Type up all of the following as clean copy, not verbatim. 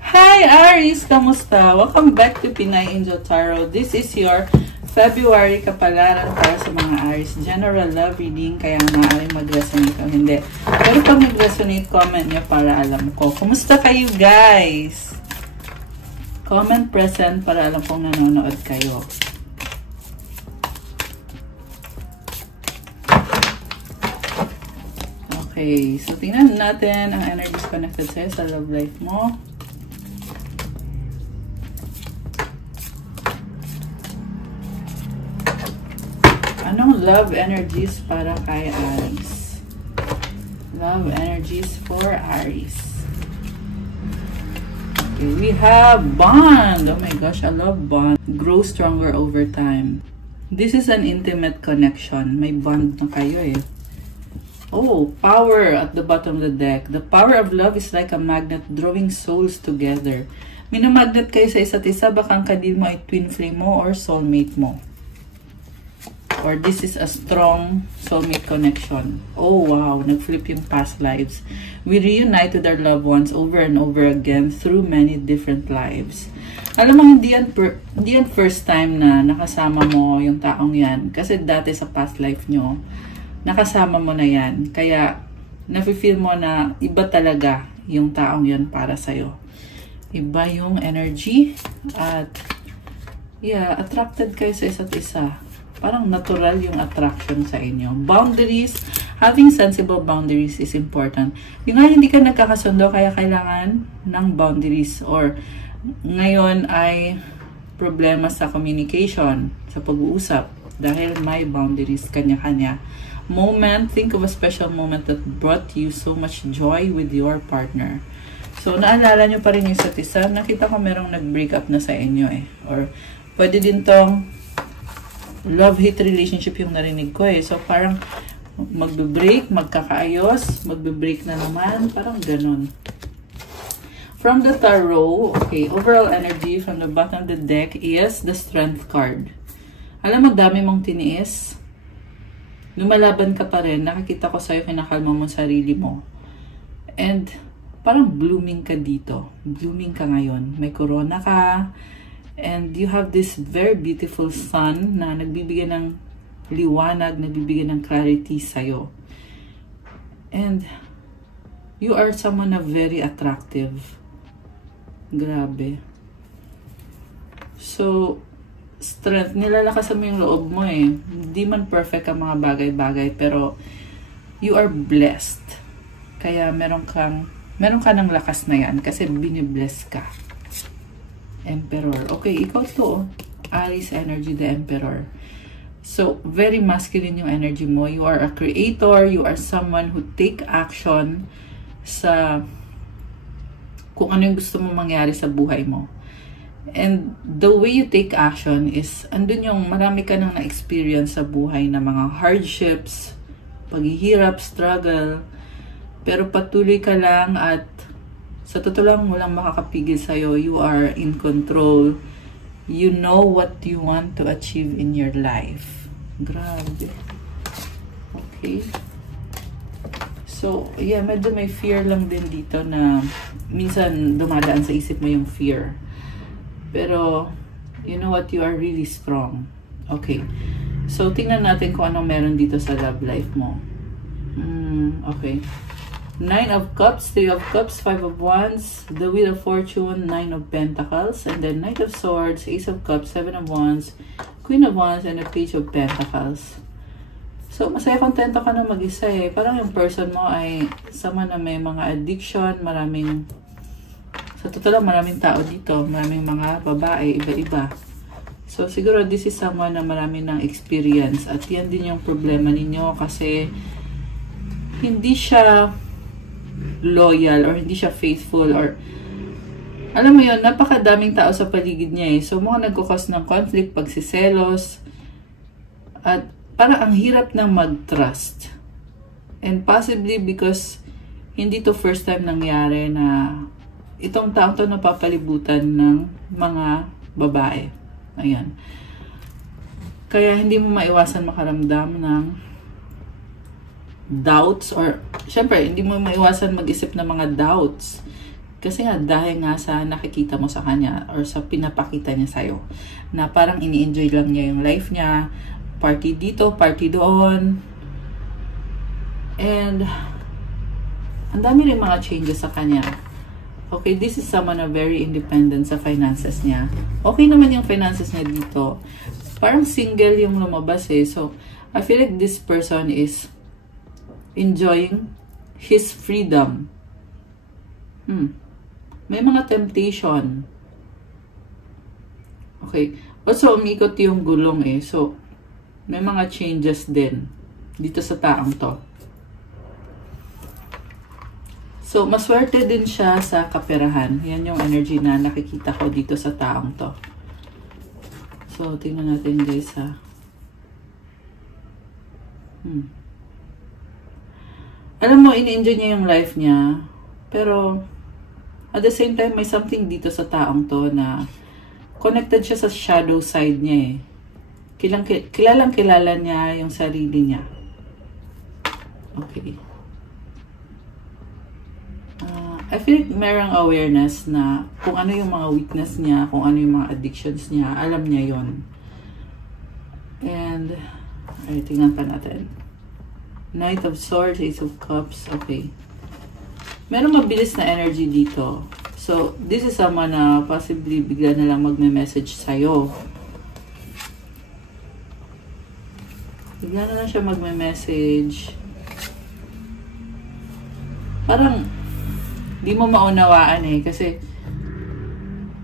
Hi Aries! Kamusta? Welcome back to Pinay Angel Tarot. This is your February kapalaran para sa mga Aries. General love reading, kaya maaaring mag-resonate o hindi. Pero pag mag-resonate, comment nyo para alam ko. Kumusta kayo guys? Comment present para alam kong nanonood kayo. Okay, so tingnan natin ang energies connected sa'yo sa love life mo. Anong love energies para kay Aries? Love energies for Aries. Okay, we have bond. Oh my gosh, I love bond. Grow stronger over time. This is an intimate connection. May bond na kayo eh. Oh, power at the bottom of the deck. The power of love is like a magnet drawing souls together. Minamagnet kayo sa isa't isa, baka ang kadil mo ay twin flame mo or soulmate mo. Or this is a strong soulmate connection. Oh wow, nag-flip yung past lives. We reunite with our loved ones over and over again through many different lives. Alam mo, hindi yan first time na nakasama mo yung taong yan. Kasi dati sa past life nyo, nakasama mo na yan. Kaya, nafe-feel mo na iba talaga yung taong yan para sa'yo. Iba yung energy. At, yeah, attracted kayo sa isa't isa. Parang natural yung attraction sa inyo. Boundaries. Having sensible boundaries is important. Yung nga hindi ka nagkakasundo, kaya kailangan ng boundaries. Or, ngayon ay problema sa communication, sa pag-uusap. Dahil may boundaries, kanya-kanya. Moment, think of a special moment that brought you so much joy with your partner. So, naalala nyo pa rin yung isa't isa. Nakita ko merong nag-break up na sa inyo eh. Or, pwede din tong love-hate relationship yung narinig ko eh. So, parang magbe-break, magkakaayos, magbe-break na naman. Parang ganun. From the tarot, okay, overall energy from the bottom of the deck is the Strength card. Alam mo, dami mong tiniis. Lumalaban ka pa rin. Nakikita ko sa'yo, kinakalma mo sarili mo. And, parang blooming ka dito. Blooming ka ngayon. May corona ka. And you have this very beautiful sun na nagbibigay ng liwanag, nagbibigay ng clarity sa'yo. And, you are someone na very attractive. Grabe. So, strength, nilalakasan mo yung loob mo eh. Hindi man perfect ang mga bagay-bagay, pero you are blessed. Kaya meron ka ng lakas na yan kasi binibless ka. Emperor. Okay, ikaw to. Aries energy, the Emperor. So, very masculine yung energy mo. You are a creator. You are someone who take action sa kung ano yung gusto mo mangyari sa buhay mo. And the way you take action is, andun yung marami ka nang na-experience sa buhay na mga hardships, paghihirap, struggle, pero patuloy ka lang at sa totoo lang walang makakapigil sa'yo. You are in control. You know what you want to achieve in your life. Grabe. Okay. So, yeah, medyo may fear lang din dito na minsan dumadaan sa isip mo yung fear. Pero, you know what? You are really strong. Okay. So, tingnan natin kung anong meron dito sa love life mo. Okay. 9 of Cups, 3 of Cups, 5 of Wands, the Wheel of Fortune, 9 of Pentacles, and then Knight of Swords, Ace of Cups, 7 of Wands, Queen of Wands, and a Page of Pentacles. So, masaya kontento ka na mag-isa eh. Parang yung person mo ay sama na may mga addiction, sa totoo lang, maraming tao dito. Maraming mga babae, iba-iba. So, siguro this is someone na marami ng experience. At yan din yung problema ninyo kasi hindi siya loyal or hindi siya faithful or alam mo yun, napakadaming tao sa paligid niya eh. So, mukhang nagkukos ng conflict, pagsiselos. At parang ang hirap ng mag-trust. And possibly because hindi to first time nangyari na itong taong to napapalibutan ng mga babae. Ayan. Kaya hindi mo maiwasan makaramdam ng doubts or syempre hindi mo maiwasan mag-isip ng mga doubts Kasi nga, dahil nga sa nakikita mo sa kanya or sa pinapakita niya sa'yo, na parang ini-enjoy lang niya yung life niya, party dito, party doon. And, ang dami rin mga changes sa kanya. Okay, this is someone na very independent sa finances niya. Okay naman yung finances niya dito. Parang single yung lumabas eh. So, I feel like this person is enjoying his freedom. May mga temptation. Okay. Also, umikot yung gulong eh. So, may mga changes din dito sa taong to. So, maswerte din siya sa kaperahan. Yan yung energy na nakikita ko dito sa taong to. So, tingnan natin guys ha. Alam mo, in-enjoy niya yung life niya. Pero, at the same time, may something dito sa taong to na connected siya sa shadow side niya eh. Kilalang kilala niya yung sarili niya. Okay. I feel like merong awareness na kung ano yung mga weakness niya, kung ano yung mga addictions niya, alam niya yon. And, ay, tingnan pa natin. Knight of Swords, Ace of Cups, okay. Merong mabilis na energy dito. So, this is someone na possibly bigla na lang magme-message sa'yo. Bigla na lang siya magme-message. Parang, di mo maunawaan eh. Kasi,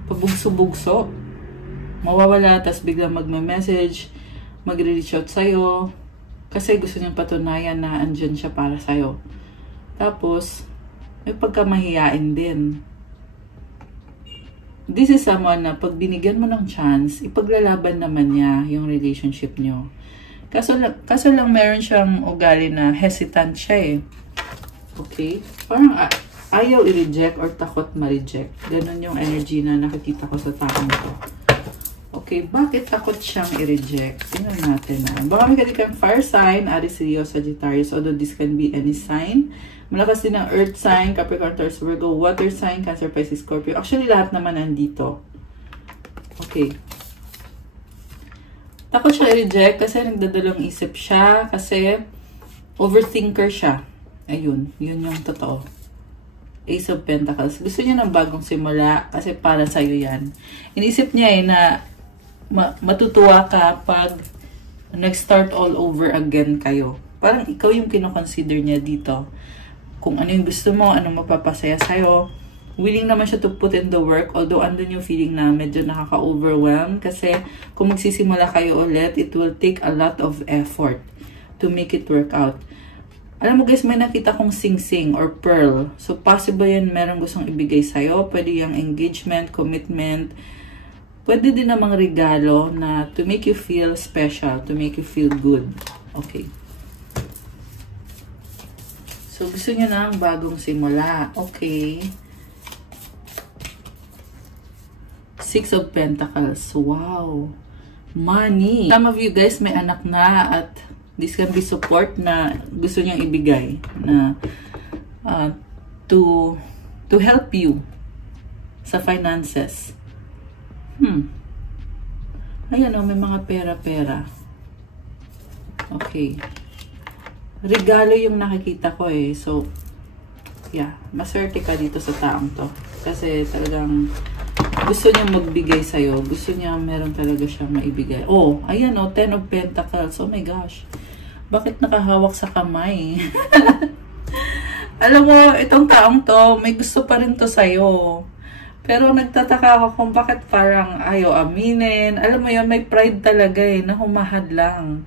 pabugso-bugso. Mawawala, tas bigla magme-message, magre-reach out sa'yo. Kasi gusto niyang patunayan na andyan siya para sa'yo. Tapos, may pagkamahiyain din. This is someone na pag binigyan mo ng chance, ipaglalaban naman niya yung relationship niyo. Kaso lang meron siyang ugali na hesitant siya eh. Okay? Parang ayaw i-reject or takot ma-reject. Ganon yung energy na nakikita ko sa taong to. Okay, bakit takot siyang i-reject? Tingnan natin na. Baka may kang fire sign, Aries, Leo, Sagittarius, although this can be any sign. Malakas din ang earth sign, Capricorn, Taurus, Virgo, water sign, Cancer, Pisces, Scorpio. Actually, lahat naman nandito. Okay. Takot siya i-reject kasi nagdadalawang isip siya, kasi overthinker siya. Ayun, yun yung totoo. Ace of Pentacles. Gusto niya ng bagong simula kasi para sa'yo yan. Inisip niya eh na matutuwa ka pag nag-start all over again kayo. Parang ikaw yung kinoconsider niya dito. Kung ano yung gusto mo, anong mapapasaya sa'yo. Willing naman siya to put in the work, although andun yung feeling na medyo nakaka-overwhelm kasi kung magsisimula kayo ulit, it will take a lot of effort to make it work out. Alam mo guys, may nakita kong sing-sing or pearl. So possible yan merong gustong ibigay sa'yo. Pwede yung engagement, commitment. Pwede din namang regalo na to make you feel special, to make you feel good. Okay. So gusto niya ng bagong simula. Okay. Six of Pentacles. Wow. Money. Some of you guys may anak na at this can be support na gusto niyang ibigay na to help you sa finances. Ayan o, may mga pera-pera. Okay. Regalo yung nakikita ko eh. So, yeah. Maswerte ka dito sa taong to. Kasi talagang gusto niya magbigay sa'yo. Gusto niya meron talaga siyang maibigay. Oh, ayan o, 10 of Pentacles. Oh my gosh. Bakit nakahawak sa kamay? Alam mo, itong taong to, may gusto pa rin to sa'yo. Pero nagtataka ako kung bakit parang ayaw aminin. Alam mo yun, may pride talaga eh, na humahad lang.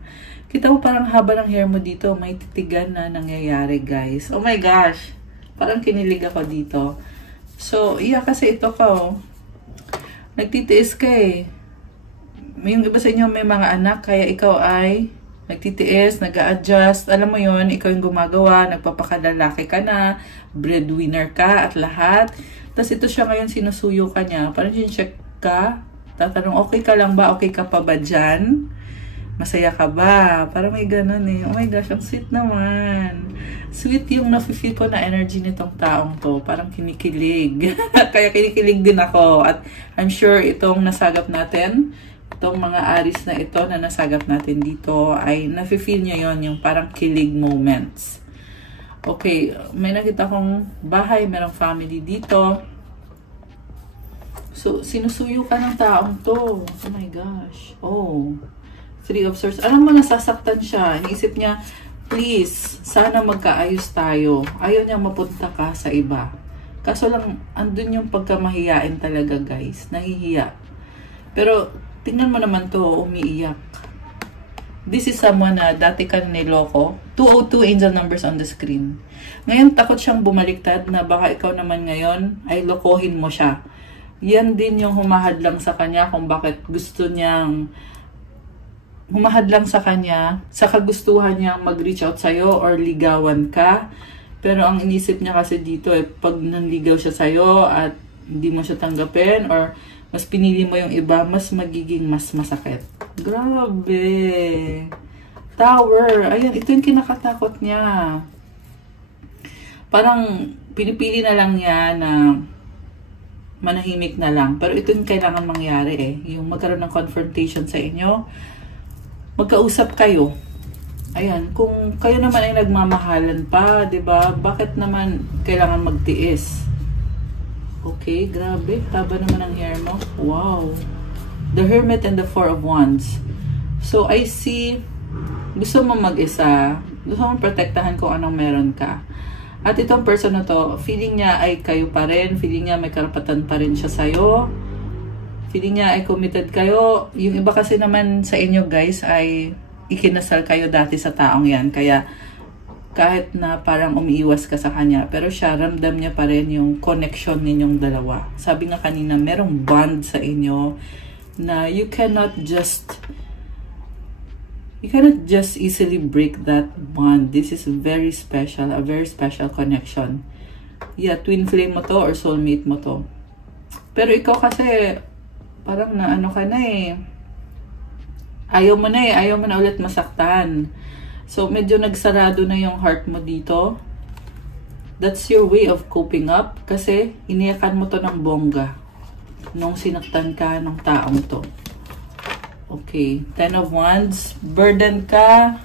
Kita mo parang haba ng hair mo dito, may titigan na nangyayari guys. Oh my gosh, parang kinilig ako dito. So, iya kasi ito ka oh. Nagtitiis ka eh. Yung iba sa inyo may mga anak, kaya ikaw ay nagtitiis, nag-a-adjust. Alam mo yun, ikaw yung gumagawa, nagpapakalalaki ka na, breadwinner ka at lahat. Tapos ito siya ngayon, sinusuyo ka niya. Parang check ka, tatanong, okay ka lang ba? Okay ka pa ba dyan? Masaya ka ba? Parang may ganun eh. Oh my gosh, ang sweet naman. Sweet yung nafe-feel ko na energy nitong taong to. Parang kinikilig. Kaya kinikilig din ako. At I'm sure itong nasagap natin, itong mga aris na ito na nasagap natin dito, ay nafe-feel nyo yon, yung parang kilig moments. Okay, may nakita kong bahay, merong family dito. So, sinusuyo ka ng taong to. Oh my gosh. Oh. Three of Swords. Alam mo, nasasaktan siya. Iniisip niya, please, sana magkaayos tayo. Ayaw niya mapunta ka sa iba. Kaso lang, andun yung pagkamahiyain talaga, guys. Nahihiya. Pero, tingnan mo naman to, umiiyak. This is someone na dati ka niloko. 202 angel numbers on the screen. Ngayon, takot siyang bumaliktad na baka ikaw naman ngayon ay lokohin mo siya. Yan din yung humahadlang sa kanya kung bakit gusto niyang humahadlang sa kanya, sa kagustuhan niyang mag-reach out sa'yo or ligawan ka. Pero ang inisip niya kasi dito, pag nanligaw siya sa'yo at hindi mo siya tanggapin or mas pinili mo yung iba, mas magiging mas masakit. Grabe! Tower! Ayan, ito yung kinakatakot niya. Parang pinipili na lang niya na manahimik na lang. Pero ito yung kailangan mangyari eh. Yung magkaroon ng confrontation sa inyo, magkausap kayo. Ayan, kung kayo naman ay nagmamahalan pa, 'di ba? Bakit naman kailangan magtiis? Okay, grabe. Taba naman ang hair mo. Wow. The Hermit and the Four of Wands. So, I see, gusto mo mag-isa. Gusto mo protektahan kung anong meron ka. At itong person na to, feeling niya ay kayo pa rin. Feeling niya may karapatan pa rin siya sa'yo. Feeling niya ay committed kayo. Yung iba kasi naman sa inyo guys ay ikinasal kayo dati sa taong yan. Kaya kahit na parang umiiwas ka sa kanya, pero siya, ramdam niya pa rin yung connection ninyong dalawa. Sabi nga kanina, merong bond sa inyo na you cannot just easily break that bond. This is very special, a very special connection. Yeah, twin flame mo to or soulmate mo to. Pero ikaw kasi parang na ano ka na eh. Ayaw mo na ulit masaktan. So, medyo nagsarado na yung heart mo dito. That's your way of coping up. Kasi, iniyakan mo to ng bongga. Nung sinaktan ka ng taong to. Okay. 10 of Wands. Burden ka.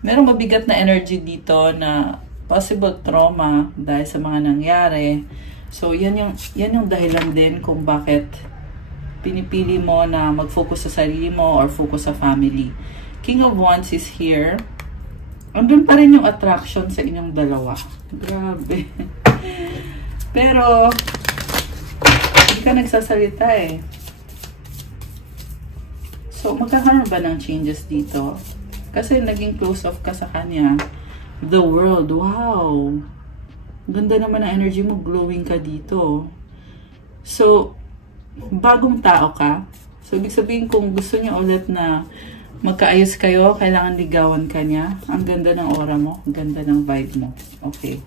Merong mabigat na energy dito na possible trauma dahil sa mga nangyari. So, yan yung dahilan din kung bakit pinipili mo na mag-focus sa sarili mo or focus sa family. King of Wands is here. Andun pa rin yung attraction sa inyong dalawa. Grabe. Pero, hindi ka nagsasalita eh. So, magkakaroon ba ng changes dito? Kasi naging close off ka sa kanya. The World. Wow. Ganda naman ang energy mo. Glowing ka dito. So, bagong tao ka. So, ibig sabihin kung gusto niya ulit na magkaayos kayo, kailangan ligawan ka niya. Ang ganda ng aura mo. Ang ganda ng vibe mo. Okay.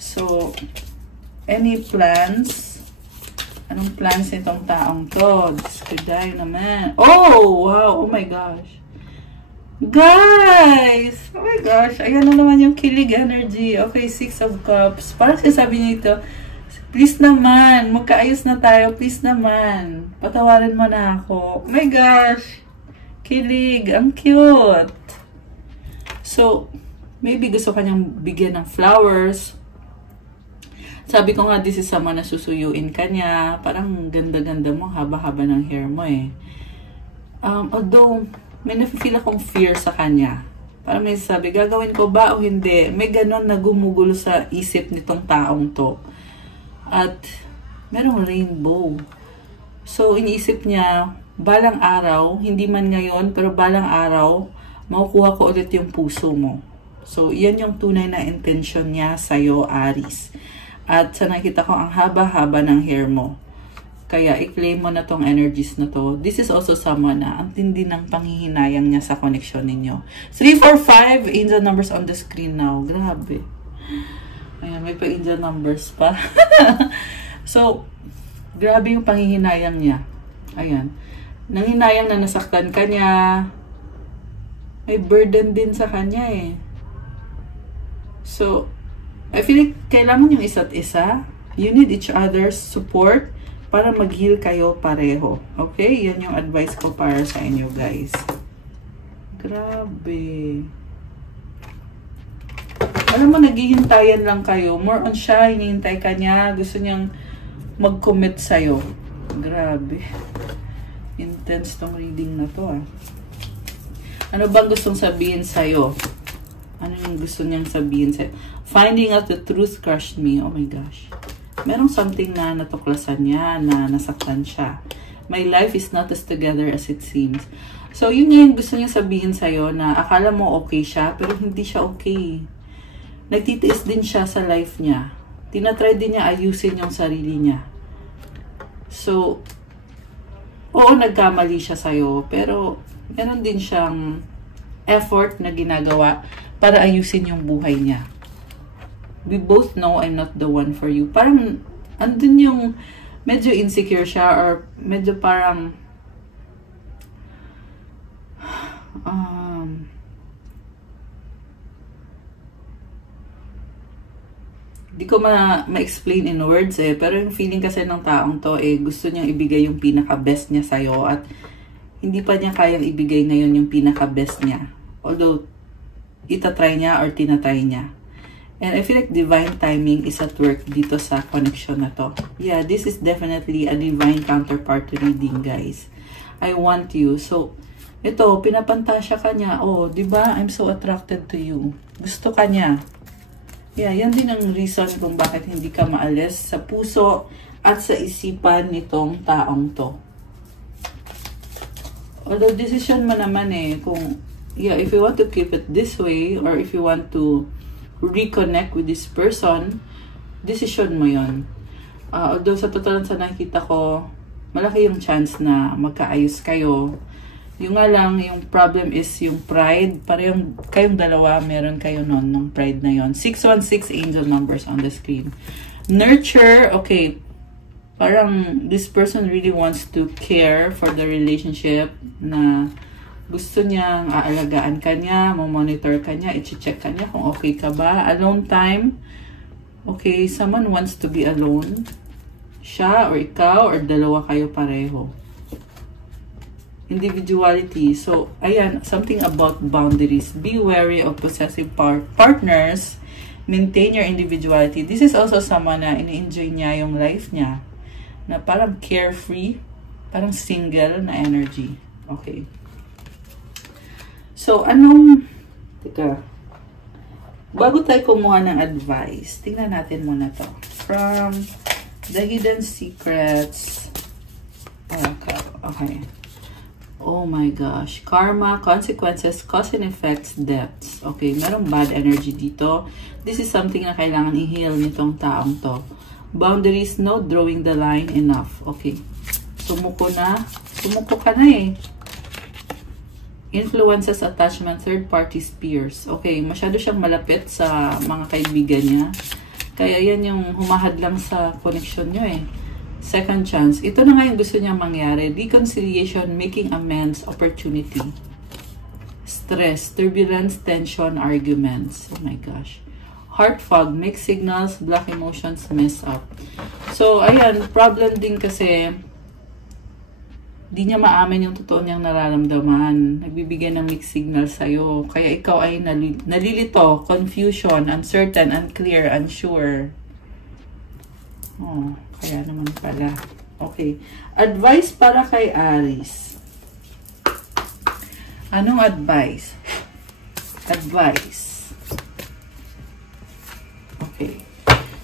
So, any plans? Anong plans nitong taong to? Diskuday naman. Oh! Wow! Oh my gosh. Guys! Oh my gosh. Ayan na naman yung kilig energy. Okay, 6 of Cups. Parang sinasabi niya ito, please naman, magkaayos na tayo. Please naman. Patawarin mo na ako. Oh my gosh. Kilig. Ang cute. So, maybe gusto kanyang bigyan ng flowers. Sabi ko nga, this is someone na susuyuin ka niya. Parang ganda-ganda mo. Haba-haba ng hair mo eh. Although, may nafe-feel akong fear sa kanya. Parang may sabi, gagawin ko ba o hindi? May ganon na gumugulo sa isip nitong taong to. At merong rainbow. So, iniisip niya, balang araw, hindi man ngayon, pero balang araw, makukuha ko ulit yung puso mo. So, yan yung tunay na intention niya sa'yo, Aries. At sa nakita ko, ang haba-haba ng hair mo. Kaya, i-claim mo na tong energies na to. This is also someone na ang tindi ng panghihinayang niya sa connection ninyo. 3, 4, 5, angel numbers on the screen now. Grabe. Ayan, may pa-angel numbers pa. So, grabe yung panghihinayang niya. Ayan. Nanginayang na nasaktan ka niya. May burden din sa kanya eh. So, I feel like kailangan yung isa't isa. You need each other's support para mag-heal kayo pareho. Okay? Yan yung advice ko para sa inyo, guys. Grabe. Alam mo, naghihintayan lang kayo. More on siya, hinihintay ka niya. Gusto niyang mag-commit sa'yo. Grabe. Intense tong reading na to, ah. Ano bang gustong sabihin sa'yo? Ano yung gusto niyang sabihin sa'yo? Finding out the truth crushed me. Oh my gosh. Merong something na natuklasan niya, na nasaktan siya. My life is not as together as it seems. So, yun nga yung gusto niya sabihin sa'yo, na akala mo okay siya, pero hindi siya okay. Nagtitiis din siya sa life niya. Tinatry din niya ayusin yung sarili niya. So, oo, nagkamali siya sa'yo, pero meron din siyang effort na ginagawa para ayusin yung buhay niya. We both know I'm not the one for you. Parang, andun yung medyo insecure siya or medyo parang di ko ma-explain in words eh. Pero yung feeling kasi ng taong to eh, gusto niyang ibigay yung pinaka-best niya sa'yo at hindi pa niya kayang ibigay ngayon yung pinaka-best niya. Although, itatry niya or tinatry niya. And I feel like divine timing is at work dito sa connection na to. Yeah, this is definitely a divine counterpart reading, guys. I want you. So, ito, pinapantasya ka niya. Oh, diba? I'm so attracted to you. Gusto ka niya. Yeah, yan din ang reason kung bakit hindi ka maalis sa puso at sa isipan nitong taong to. Although, decision mo naman eh, kung, yeah, if you want to keep it this way, or if you want to reconnect with this person, decision mo yun. Although sa totalan sa nakita ko, malaki yung chance na magkaayos kayo. Yung nga lang, yung problem is yung pride. Parang kayong dalawa, meron kayo nun, ng pride na yon. 616 angel numbers on the screen. Nurture, okay. Parang this person really wants to care for the relationship, na gusto niyang aalagaan ka niya, monitor ka niya, i-check ka niya kung okay ka ba. Alone time. Okay, someone wants to be alone. Siya or ikaw or dalawa kayo pareho. Individuality. So, ayan, something about boundaries. Be wary of possessive partners. Maintain your individuality. This is also someone na ini-enjoy niya yung life niya. Na parang carefree, parang single na energy. Okay. So, teka, bago tayo kumuha ng advice, tingnan natin muna to. From The Hidden Secrets. Okay. Oh my gosh. Karma, consequences, cause and effects, depths. Okay, merong bad energy dito. This is something na kailangan i-heal nitong taong to. Boundaries, no drawing the line, enough. Okay. Sumuko ka na eh. Influences, attachment, third-party peers. Okay, masyado siyang malapit sa mga kaibigan niya. Kaya yan yung humahad lang sa connection nyo eh. Second chance. Ito na nga yung gusto niya mangyari. Reconciliation, making amends, opportunity. Stress, turbulence, tension, arguments. Oh my gosh. Heart fog, mixed signals, black emotions, mess up. So, ayan, problem din kasi di niya maamin yung totoo niyang nararamdaman. Nagbibigay ng mixed signal sa'yo. Kaya ikaw ay nalilito, confusion, uncertain, unclear, unsure. Oh, kaya naman pala. Okay. Advice para kay Aries. Anong advice? Advice. Okay.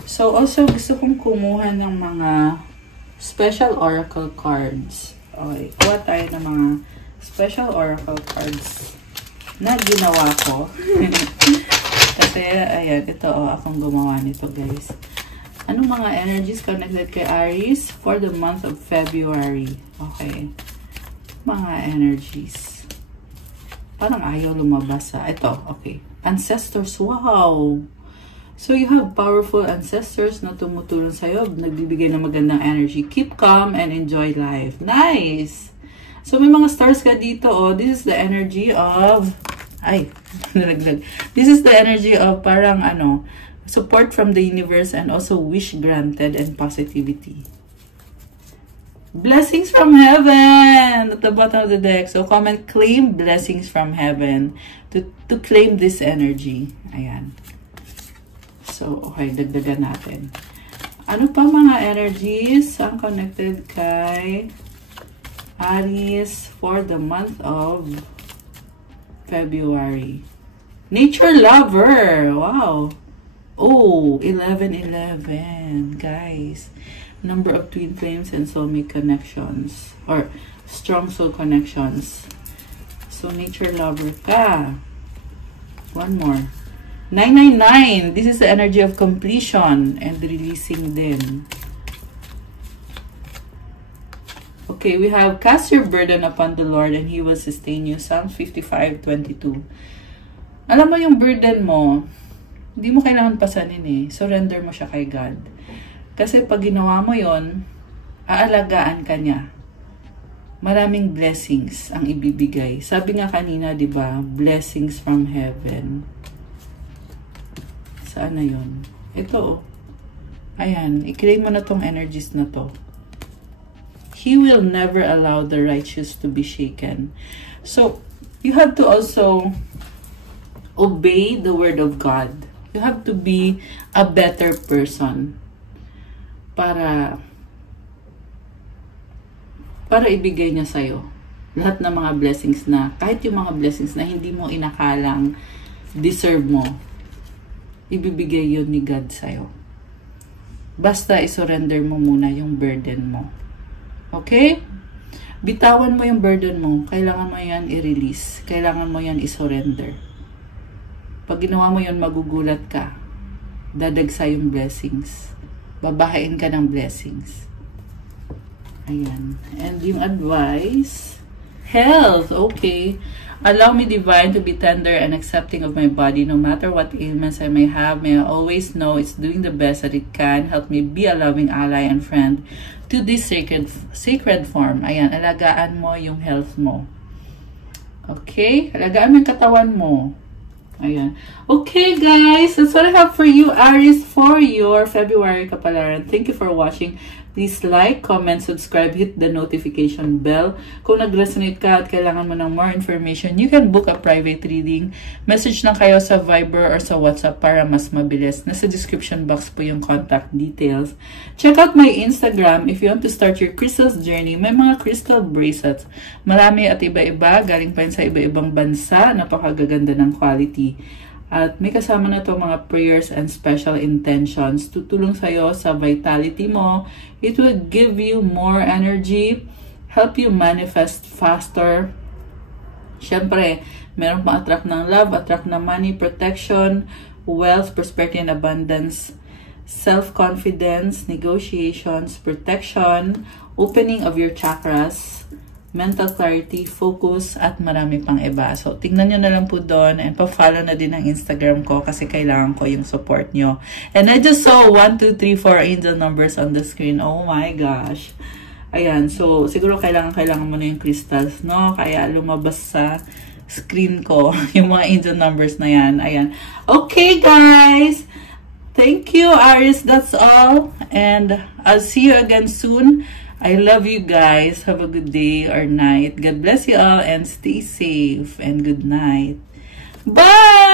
So, also gusto kong kumuha ng mga special oracle cards. Okay, kuha tayo ng mga special oracle cards na ginawa ko. Kasi, ayan, ito, akong gumawa nito, guys. Anong mga energies connected kay Aries for the month of February? Okay. Mga energies. Parang ayaw lumabas sa. Ito, okay. Ancestors, wow! So, you have powerful ancestors na tumutulong sa'yo, nagbibigay ng magandang energy. Keep calm and enjoy life. Nice! So, may mga stars ka dito, oh. This is the energy of, ay, nalaglag. This is the energy of parang, ano, support from the universe and also wish granted and positivity. Blessings from heaven at the bottom of the deck. So, comment, claim blessings from heaven to claim this energy. Ayan. So, okay, dagdagan natin. Ano pa mga energies ang connected kay Aries for the month of February? Nature lover. Wow. Oh, 1111, guys. Number of twin flames and soulmate connections or strong soul connections. So, nature lover ka. One more. 999. This is the energy of completion and releasing din. Okay, we have cast your burden upon the Lord and He will sustain you. Psalm 55:22. Alam mo yung burden mo, hindi mo kailangan pasanin eh. Surrender mo siya kay God. Kasi pag ginawa mo yon, aalagaan ka niya. Maraming blessings ang ibibigay. Sabi nga kanina, di ba? Blessings from heaven. Saan na yun? Ito, oh. Ayan, i-claim mo na tong energies na to. He will never allow the righteous to be shaken. So, you have to also obey the word of God. You have to be a better person para ibigay niya sa'yo lahat ng mga blessings na, kahit yung mga blessings na hindi mo inakalang deserve mo, ibibigay yun ni God sa'yo. Basta isurrender mo muna yung burden mo. Okay? Bitawan mo yung burden mo. Kailangan mo yan i-release. Kailangan mo yan i-surrender. Pag ginawa mo yun, magugulat ka. Dadagsa yung blessings. Babahain ka ng blessings. Ayan. And yung advice, health. Okay. Allow me, divine, to be tender and accepting of my body. No matter what ailments I may have, may I always know it's doing the best that it can. Help me be a loving ally and friend to this sacred form. Ayan, alagaan mo yung health mo. Okay? Alagaan mo yung katawan mo. Ayan. Okay, guys. That's what I have for you, Aries, for your February kapalaran. Thank you for watching. Please like, comment, subscribe, hit the notification bell. Kung nag-resonate ka at kailangan mo ng more information, you can book a private reading. Message lang kayo sa Viber or sa WhatsApp para mas mabilis. Nasa description box po yung contact details. Check out my Instagram if you want to start your crystals journey. May mga crystal bracelets. Marami at iba-iba. Galing pa yun sa iba-ibang bansa. Napakagaganda ng quality. At may kasama na to mga prayers and special intentions. Tutulong sa'yo sa vitality mo. It will give you more energy. Help you manifest faster. Siyempre, meron pang attract ng love, attract ng money, protection, wealth, prosperity, and abundance, self-confidence, negotiations, protection, opening of your chakras, mental clarity, focus, at marami pang iba. So, tingnan nyo na lang po doon and pa-follow na din ang Instagram ko kasi kailangan ko yung support nyo. And I just saw 1, 2, 3, 4 angel numbers on the screen. Oh my gosh. Ayan. So, siguro kailangan mo na yung crystals, no? Kaya lumabas sa screen ko yung mga angel numbers na yan. Ayan. Okay, guys. Thank you, Aries. That's all. And I'll see you again soon. I love you guys. Have a good day or night. God bless you all and stay safe and good night. Bye!